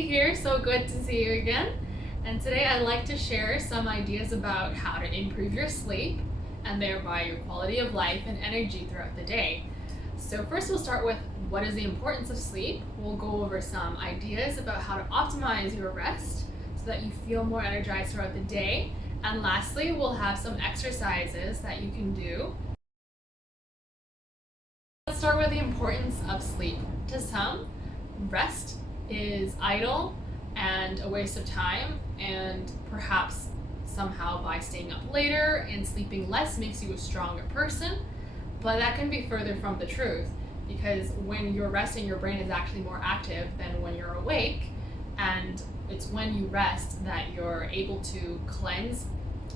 Lindsay here, so good to see you again. And today I'd like to share some ideas about how to improve your sleep and thereby your quality of life and energy throughout the day. So first we'll start with what is the importance of sleep. We'll go over some ideas about how to optimize your rest so that you feel more energized throughout the day. And lastly, we'll have some exercises that you can do. Let's start with the importance of sleep. To some, rest is idle and a waste of time, and perhaps somehow by staying up later and sleeping less makes you a stronger person, but that can be further from the truth, because when you're resting, your brain is actually more active than when you're awake, and it's when you rest that you're able to cleanse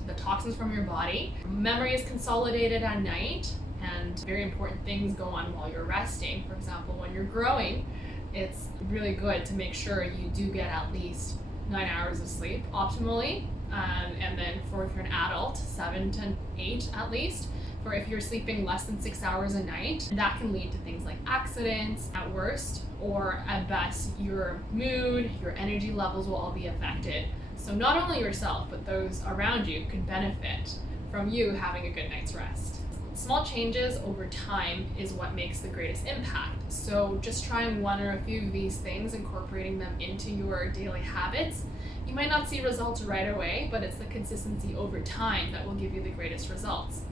the toxins from your body. Memory is consolidated at night, and very important things go on while you're resting. For example, when you're growing, it's really good to make sure you do get at least 9 hours of sleep optimally, and then if you're an adult, 7 to 8 at least. For if you're sleeping less than 6 hours a night, that can lead to things like accidents at worst, or at best your mood, your energy levels will all be affected. So not only yourself, but those around you could benefit from you having a good night's rest. Small changes over time is what makes the greatest impact. So just trying one or a few of these things, incorporating them into your daily habits. You might not see results right away, but it's the consistency over time that will give you the greatest results.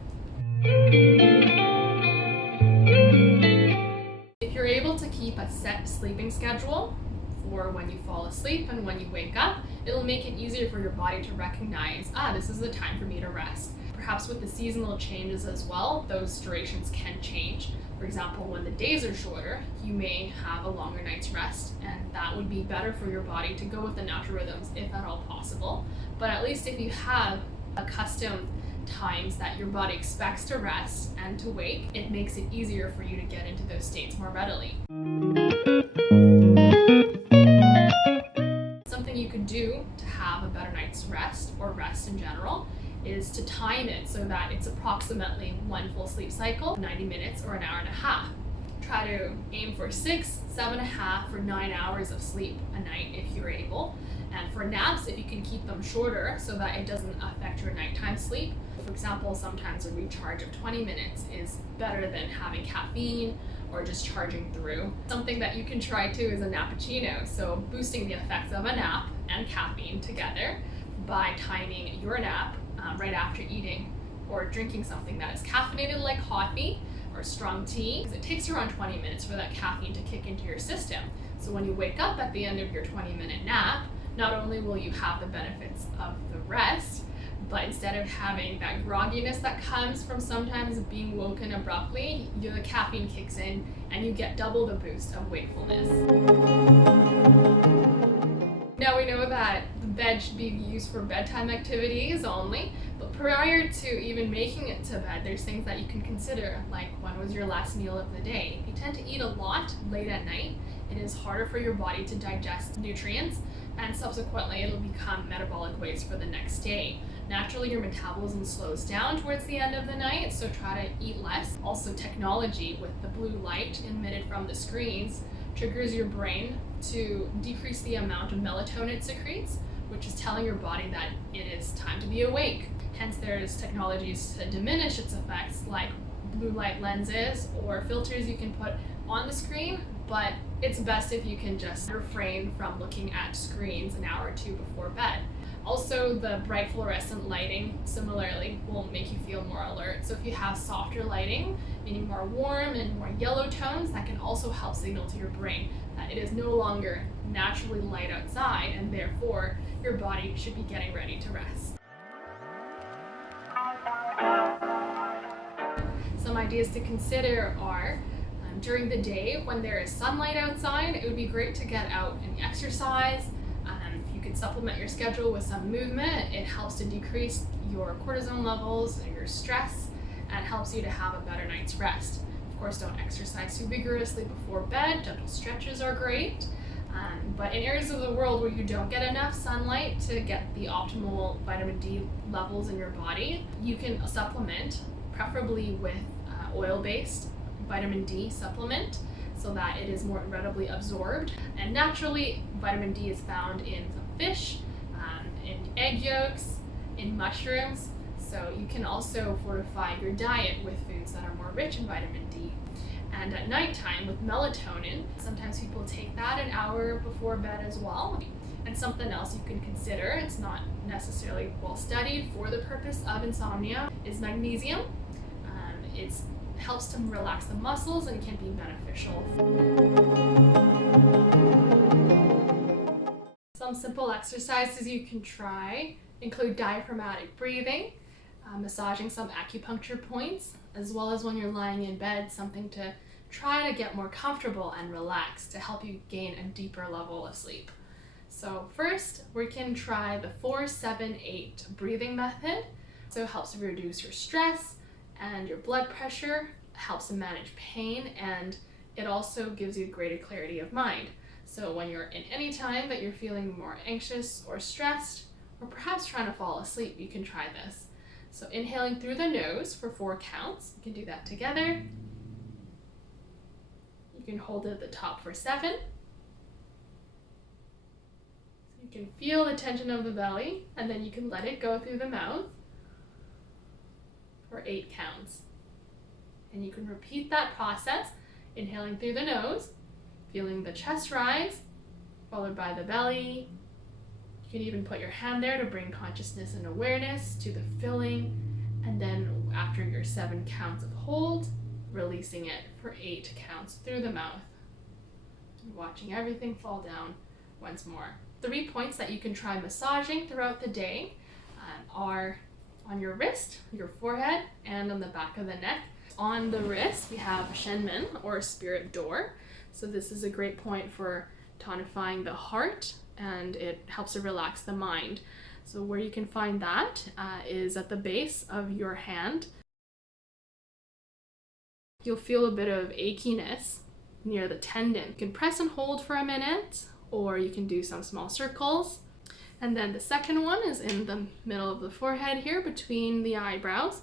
If you're able to keep a set sleeping schedule for when you fall asleep and when you wake up, it'll make it easier for your body to recognize, this is the time for me to rest. Perhaps with the seasonal changes as well, those durations can change. For example, when the days are shorter, you may have a longer night's rest, and that would be better for your body to go with the natural rhythms if at all possible. But at least if you have accustomed times that your body expects to rest and to wake, it makes it easier for you to get into those states more readily. Something you could do to have a better night's rest, or rest in general, is to time it so that it's approximately one full sleep cycle, 90 minutes or an hour and a half. Try to aim for 6, 7.5, or 9 hours of sleep a night if you're able. And for naps, if you can keep them shorter so that it doesn't affect your nighttime sleep. For example, sometimes a recharge of 20 minutes is better than having caffeine or just charging through. Something that you can try too is a nappuccino, so boosting the effects of a nap and caffeine together by timing your nap right after eating or drinking something that is caffeinated like coffee or strong tea, because it takes around 20 minutes for that caffeine to kick into your system. So when you wake up at the end of your 20-minute nap, not only will you have the benefits of the rest, but instead of having that grogginess that comes from sometimes being woken abruptly, the caffeine kicks in and you get double the boost of wakefulness. Now we know that the bed should be used for bedtime activities only, but prior to even making it to bed, there's things that you can consider, like when was your last meal of the day? If you tend to eat a lot late at night, it is harder for your body to digest nutrients, and subsequently it'll become metabolic waste for the next day. Naturally, your metabolism slows down towards the end of the night, so try to eat less. Also, technology with the blue light emitted from the screens triggers your brain to decrease the amount of melatonin it secretes, which is telling your body that it is time to be awake. Hence, there's technologies to diminish its effects, like blue light lenses or filters you can put on the screen, but it's best if you can just refrain from looking at screens an hour or two before bed. Also, the bright fluorescent lighting similarly will make you feel more alert. So if you have softer lighting, meaning more warm and more yellow tones, that can also help signal to your brain that it is no longer naturally light outside, and therefore your body should be getting ready to rest. Some ideas to consider are, during the day when there is sunlight outside, it would be great to get out and exercise. If you could supplement your schedule with some movement, it helps to decrease your cortisol levels and your stress, and helps you to have a better night's rest. Of course, don't exercise too vigorously before bed. Gentle stretches are great. But in areas of the world where you don't get enough sunlight to get the optimal vitamin D levels in your body, you can supplement, preferably with oil-based vitamin D supplement so that it is more readily absorbed. And naturally, vitamin D is found in fish, in egg yolks, in mushrooms. So you can also fortify your diet with foods that are more rich in vitamin D. And at nighttime with melatonin, sometimes people take that an hour before bed as well. And something else you can consider, it's not necessarily well studied for the purpose of insomnia, is magnesium. It helps to relax the muscles and can be beneficial. Some simple exercises you can try include diaphragmatic breathing, massaging some acupuncture points, as well as when you're lying in bed, something to try to get more comfortable and relaxed to help you gain a deeper level of sleep. So first, we can try the 4-7-8 breathing method. So it helps to reduce your stress and your blood pressure, helps to manage pain, and it also gives you greater clarity of mind. So when you're in any time that you're feeling more anxious or stressed, or perhaps trying to fall asleep, you can try this. So inhaling through the nose for 4 counts. You can do that together. You can hold it at the top for 7. You can feel the tension of the belly, and then you can let it go through the mouth for 8 counts. And you can repeat that process, inhaling through the nose, feeling the chest rise, followed by the belly. You can even put your hand there to bring consciousness and awareness to the filling, and then after your 7 counts of hold, releasing it for 8 counts through the mouth. And watching everything fall down once more. 3 points that you can try massaging throughout the day are on your wrist, your forehead, and on the back of the neck. On the wrist, we have Shenmen, or spirit door. So this is a great point for tonifying the heart, and it helps to relax the mind. So where you can find that is at the base of your hand. You'll feel a bit of achiness near the tendon. You can press and hold for a minute, or you can do some small circles. And then the second one is in the middle of the forehead here, between the eyebrows.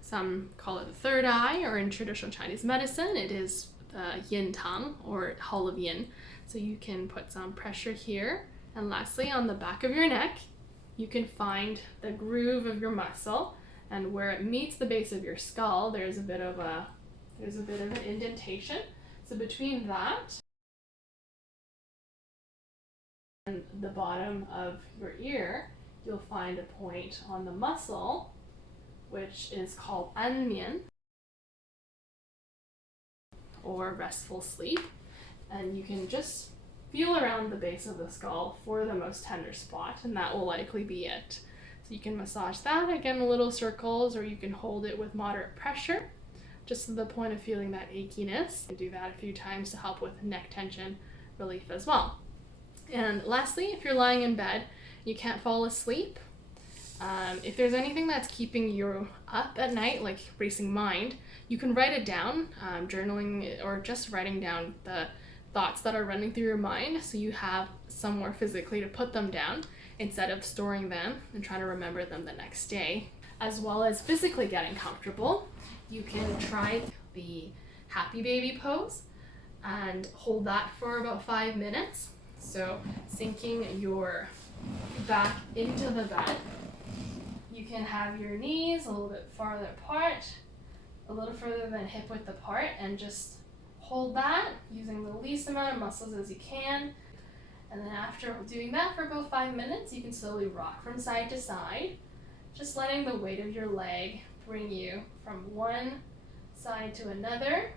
Some call it the third eye, or in traditional Chinese medicine, it is the yin tongue, or hall of yin. So you can put some pressure here. And lastly, on the back of your neck, you can find the groove of your muscle, and where it meets the base of your skull, there's a bit of an indentation. So between that and the bottom of your ear, you'll find a point on the muscle, which is called anmian, or restful sleep. And you can just feel around the base of the skull for the most tender spot, and that will likely be it. So you can massage that, again, little circles, or you can hold it with moderate pressure, just to the point of feeling that achiness. You can do that a few times to help with neck tension relief as well. And lastly, if you're lying in bed, you can't fall asleep. If there's anything that's keeping you up at night, like racing mind, you can write it down, journaling, or just writing down the thoughts that are running through your mind, so you have somewhere physically to put them down instead of storing them and trying to remember them the next day. As well as physically getting comfortable, you can try the happy baby pose and hold that for about 5 minutes. So sinking your back into the bed, you can have your knees a little bit farther apart, a little further than hip width apart, and just hold that using the least amount of muscles as you can. And then after doing that for about 5 minutes, you can slowly rock from side to side, just letting the weight of your leg bring you from one side to another.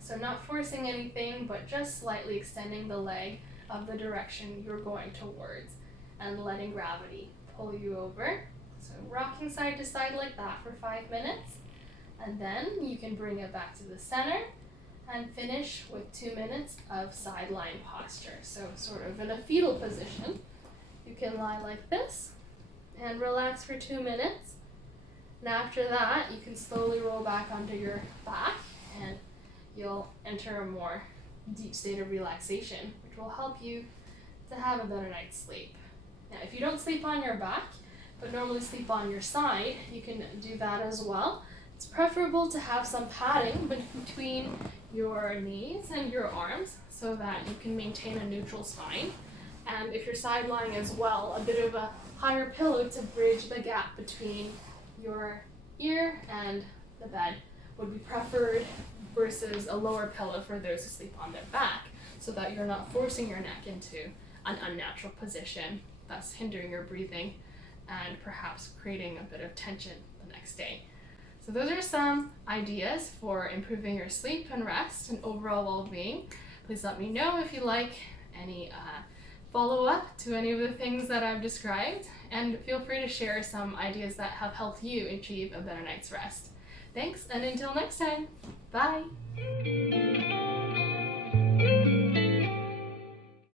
So not forcing anything, but just slightly extending the leg of the direction you're going towards, and letting gravity pull you over. So rocking side to side like that for 5 minutes, and then you can bring it back to the center and finish with 2 minutes of sideline posture. So sort of in a fetal position, you can lie like this and relax for 2 minutes. And after that, you can slowly roll back onto your back, and you'll enter a more deep state of relaxation, which will help you to have a better night's sleep. Now, if you don't sleep on your back, but normally sleep on your side, you can do that as well. It's preferable to have some padding between your knees and your arms so that you can maintain a neutral spine. And if you're side lying as well, a bit of a higher pillow to bridge the gap between your ear and the bed would be preferred versus a lower pillow for those who sleep on their back, so that you're not forcing your neck into an unnatural position, thus hindering your breathing and perhaps creating a bit of tension the next day. So those are some ideas for improving your sleep and rest and overall well-being. Please let me know if you like any follow-up to any of the things that I've described, and feel free to share some ideas that have helped you achieve a better night's rest. Thanks, and until next time, bye!